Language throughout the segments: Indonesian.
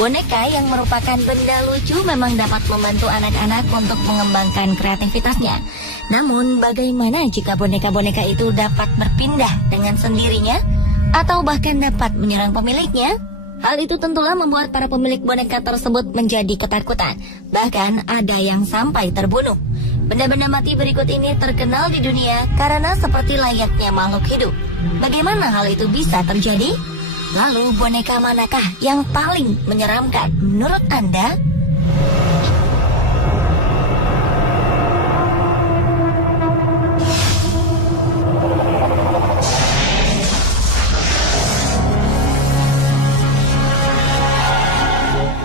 Boneka yang merupakan benda lucu memang dapat membantu anak-anak untuk mengembangkan kreativitasnya. Namun, bagaimana jika boneka-boneka itu dapat berpindah dengan sendirinya atau bahkan dapat menyerang pemiliknya? Hal itu tentulah membuat para pemilik boneka tersebut menjadi ketakutan. Bahkan ada yang sampai terbunuh. Benda-benda mati berikut ini terkenal di dunia karena seperti layaknya makhluk hidup. Bagaimana hal itu bisa terjadi? Lalu boneka manakah yang paling menyeramkan menurut Anda?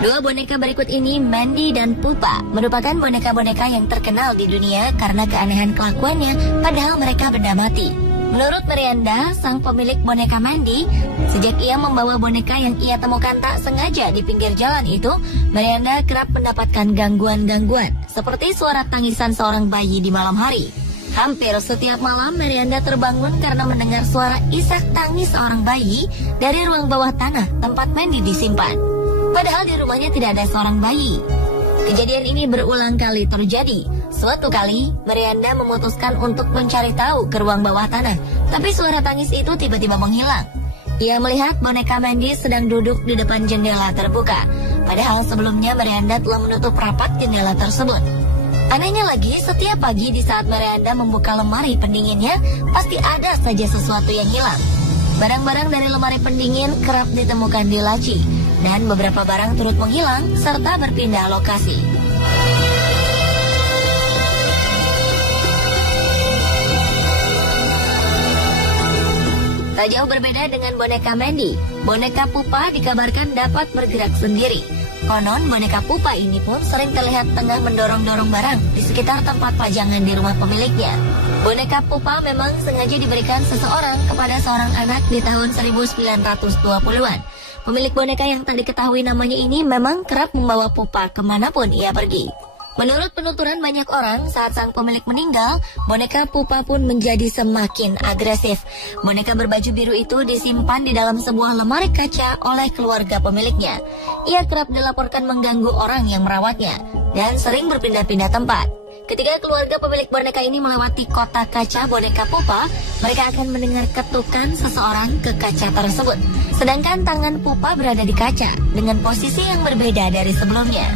Dua boneka berikut ini, Mandy dan Pupa, merupakan boneka-boneka yang terkenal di dunia karena keanehan kelakuannya, padahal mereka benda mati. Menurut Miranda, sang pemilik boneka Mandy, sejak ia membawa boneka yang ia temukan tak sengaja di pinggir jalan itu, Miranda kerap mendapatkan gangguan-gangguan, seperti suara tangisan seorang bayi di malam hari. Hampir setiap malam, Miranda terbangun karena mendengar suara isak tangis seorang bayi dari ruang bawah tanah tempat Mandy disimpan. Padahal di rumahnya tidak ada seorang bayi. Kejadian ini berulang kali terjadi. Suatu kali, Miranda memutuskan untuk mencari tahu ke ruang bawah tanah, tapi suara tangis itu tiba-tiba menghilang. Ia melihat boneka Mandy sedang duduk di depan jendela terbuka, padahal sebelumnya Miranda telah menutup rapat jendela tersebut. Anehnya lagi, setiap pagi di saat Miranda membuka lemari pendinginnya, pasti ada saja sesuatu yang hilang. Barang-barang dari lemari pendingin kerap ditemukan di laci, dan beberapa barang turut menghilang serta berpindah lokasi. Tak jauh berbeda dengan boneka Mandy, boneka Pupa dikabarkan dapat bergerak sendiri. Konon boneka Pupa ini pun sering terlihat tengah mendorong-dorong barang di sekitar tempat pajangan di rumah pemiliknya. Boneka Pupa memang sengaja diberikan seseorang kepada seorang anak di tahun 1920-an. Pemilik boneka yang tak diketahui namanya ini memang kerap membawa Pupa kemanapun ia pergi. Menurut penuturan banyak orang, saat sang pemilik meninggal, boneka Pupa pun menjadi semakin agresif. Boneka berbaju biru itu disimpan di dalam sebuah lemari kaca oleh keluarga pemiliknya. Ia kerap dilaporkan mengganggu orang yang merawatnya dan sering berpindah-pindah tempat. Ketika keluarga pemilik boneka ini melewati kotak kaca boneka Pupa, mereka akan mendengar ketukan seseorang ke kaca tersebut. Sedangkan tangan Pupa berada di kaca dengan posisi yang berbeda dari sebelumnya.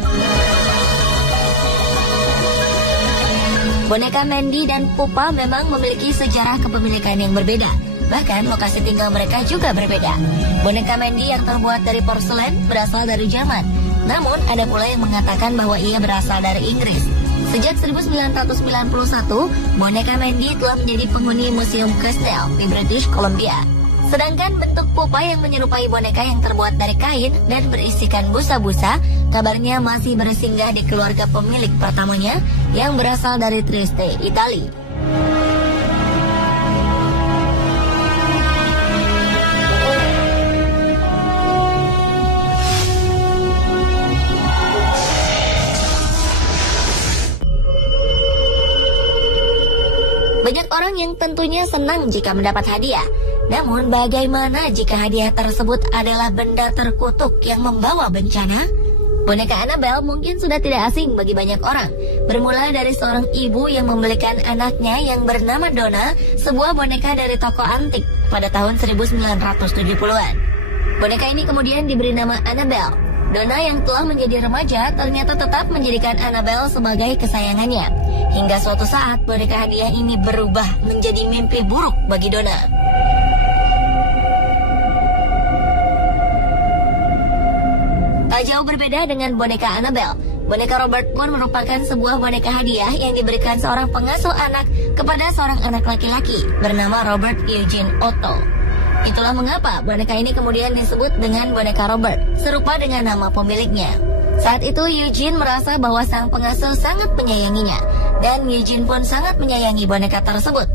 Boneka Mandy dan Pupa memang memiliki sejarah kepemilikan yang berbeda. Bahkan lokasi tinggal mereka juga berbeda. Boneka Mandy yang terbuat dari porselen berasal dari Jerman. Namun ada pula yang mengatakan bahwa ia berasal dari Inggris. Sejak 1991, boneka Mandy telah menjadi penghuni Museum Castle di British Columbia. Sedangkan bentuk Pupa yang menyerupai boneka yang terbuat dari kain dan berisikan busa-busa, kabarnya masih bersinggah di keluarga pemilik pertamanya yang berasal dari Trieste, Italia. Banyak orang yang tentunya senang jika mendapat hadiah. Namun bagaimana jika hadiah tersebut adalah benda terkutuk yang membawa bencana? Boneka Annabelle mungkin sudah tidak asing bagi banyak orang. Bermula dari seorang ibu yang membelikan anaknya yang bernama Donna sebuah boneka dari toko antik pada tahun 1970-an. Boneka ini kemudian diberi nama Annabelle. Donna yang telah menjadi remaja ternyata tetap menjadikan Annabelle sebagai kesayangannya. Hingga suatu saat boneka hadiah ini berubah menjadi mimpi buruk bagi Donna. Tak jauh berbeda dengan boneka Annabelle, boneka Robert pun merupakan sebuah boneka hadiah yang diberikan seorang pengasuh anak kepada seorang anak laki-laki bernama Robert Eugene Otto. Itulah mengapa boneka ini kemudian disebut dengan boneka Robert, serupa dengan nama pemiliknya. Saat itu Eugene merasa bahwa sang pengasuh sangat menyayanginya, dan Eugene pun sangat menyayangi boneka tersebut.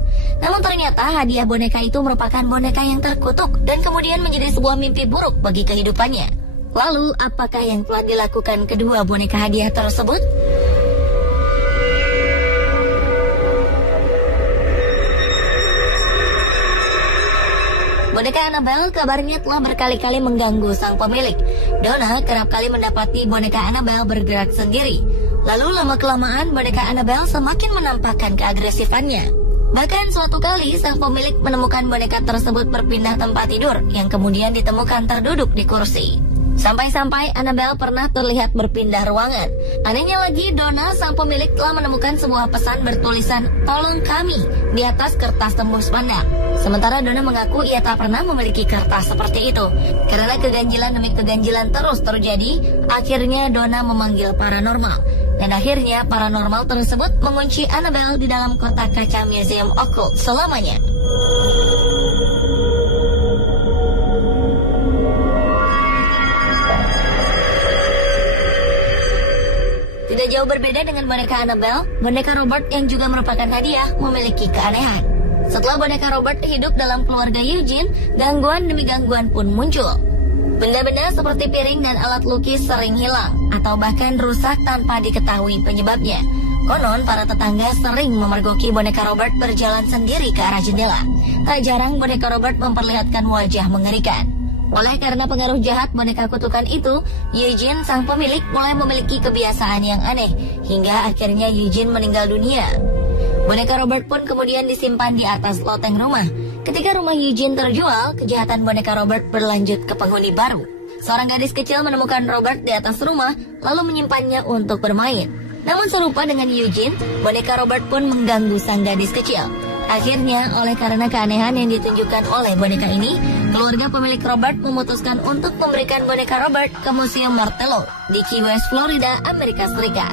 Namun ternyata hadiah boneka itu merupakan boneka yang terkutuk dan kemudian menjadi sebuah mimpi buruk bagi kehidupannya. Lalu, apakah yang telah dilakukan kedua boneka hadiah tersebut? Boneka Annabelle kabarnya telah berkali-kali mengganggu sang pemilik. Donna kerap kali mendapati boneka Annabelle bergerak sendiri. Lalu lama-kelamaan boneka Annabelle semakin menampakkan keagresifannya. Bahkan suatu kali sang pemilik menemukan boneka tersebut berpindah tempat tidur yang kemudian ditemukan terduduk di kursi. Sampai-sampai Annabelle pernah terlihat berpindah ruangan. Anehnya lagi, Donna, sang pemilik, telah menemukan sebuah pesan bertulisan "Tolong kami" di atas kertas tembus pandang. Sementara Donna mengaku ia tak pernah memiliki kertas seperti itu. Karena keganjilan demi keganjilan terus terjadi, akhirnya Donna memanggil paranormal. Dan akhirnya paranormal tersebut mengunci Annabelle di dalam kotak kaca Museum Occult selamanya. Tidak jauh berbeda dengan boneka Annabelle, boneka Robert yang juga merupakan hadiah memiliki keanehan. Setelah boneka Robert hidup dalam keluarga Eugene, gangguan demi gangguan pun muncul. Benda-benda seperti piring dan alat lukis sering hilang atau bahkan rusak tanpa diketahui penyebabnya. Konon, para tetangga sering memergoki boneka Robert berjalan sendiri ke arah jendela. Tak jarang boneka Robert memperlihatkan wajah mengerikan. Oleh karena pengaruh jahat boneka kutukan itu, Eugene, sang pemilik, mulai memiliki kebiasaan yang aneh, hingga akhirnya Eugene meninggal dunia. Boneka Robert pun kemudian disimpan di atas loteng rumah. Ketika rumah Eugene terjual, kejahatan boneka Robert berlanjut ke penghuni baru. Seorang gadis kecil menemukan Robert di atas rumah, lalu menyimpannya untuk bermain. Namun serupa dengan Eugene, boneka Robert pun mengganggu sang gadis kecil. Akhirnya, oleh karena keanehan yang ditunjukkan oleh boneka ini, keluarga pemilik Robert memutuskan untuk memberikan boneka Robert ke Museum Martello di Key West, Florida, Amerika Serikat.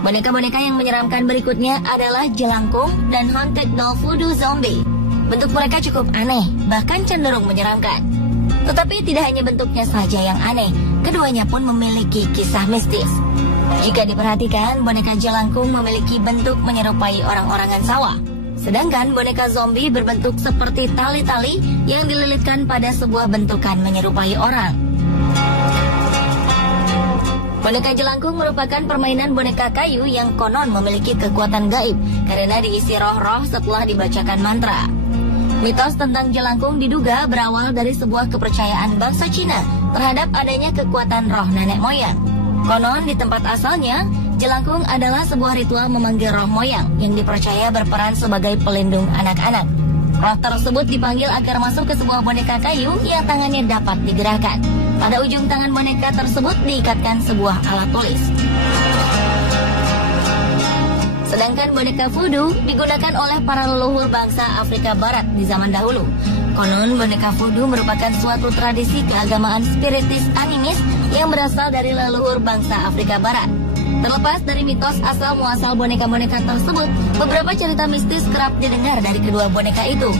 Boneka-boneka yang menyeramkan berikutnya adalah jelangkung dan haunted doll voodoo zombie. Bentuk mereka cukup aneh, bahkan cenderung menyeramkan. Tetapi tidak hanya bentuknya saja yang aneh, keduanya pun memiliki kisah mistis. Jika diperhatikan, boneka jelangkung memiliki bentuk menyerupai orang-orangan sawah. Sedangkan boneka zombie berbentuk seperti tali-tali yang dililitkan pada sebuah bentukan menyerupai orang. Boneka jelangkung merupakan permainan boneka kayu yang konon memiliki kekuatan gaib karena diisi roh-roh setelah dibacakan mantra. Mitos tentang jelangkung diduga berawal dari sebuah kepercayaan bangsa Cina terhadap adanya kekuatan roh nenek moyang. Konon di tempat asalnya, jelangkung adalah sebuah ritual memanggil roh moyang yang dipercaya berperan sebagai pelindung anak-anak. Roh tersebut dipanggil agar masuk ke sebuah boneka kayu yang tangannya dapat digerakkan. Pada ujung tangan boneka tersebut diikatkan sebuah alat tulis. Sedangkan boneka voodoo digunakan oleh para leluhur bangsa Afrika Barat di zaman dahulu. Konon boneka voodoo merupakan suatu tradisi keagamaan spiritis animis yang berasal dari leluhur bangsa Afrika Barat. Terlepas dari mitos asal-muasal boneka-boneka tersebut, beberapa cerita mistis kerap didengar dari kedua boneka itu.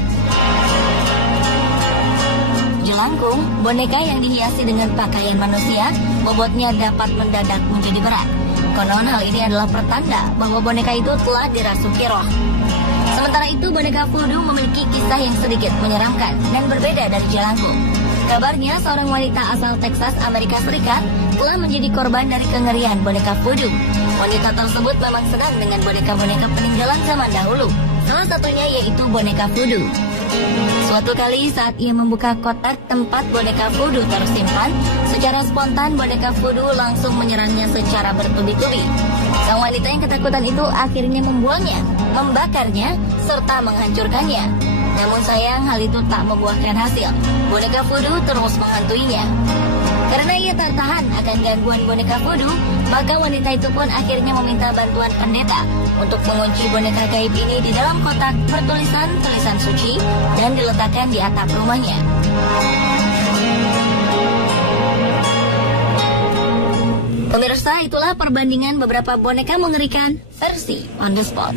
Jelangkung, boneka yang dihiasi dengan pakaian manusia, bobotnya dapat mendadak menjadi berat. Konon hal ini adalah pertanda bahwa boneka itu telah dirasuki roh. Sementara itu, boneka voodoo memiliki kisah yang sedikit menyeramkan dan berbeda dari jelangkung. Kabarnya, seorang wanita asal Texas, Amerika Serikat, telah menjadi korban dari kengerian boneka voodoo. Wanita tersebut memang senang dengan boneka-boneka peninggalan zaman dahulu. Salah satunya yaitu boneka voodoo. Suatu kali saat ia membuka kotak tempat boneka voodoo tersimpan, secara spontan boneka voodoo langsung menyerangnya secara bertubi-tubi. Sang wanita yang ketakutan itu akhirnya membuangnya, membakarnya, serta menghancurkannya. Namun sayang hal itu tak membuahkan hasil. Boneka voodoo terus menghantuinya. Karena ia tak tahan akan gangguan boneka voodoo, maka wanita itu pun akhirnya meminta bantuan pendeta untuk mengunci boneka gaib ini di dalam kotak bertulisan tulisan suci dan diletakkan di atap rumahnya. Pemirsa, itulah perbandingan beberapa boneka mengerikan versi On The Spot.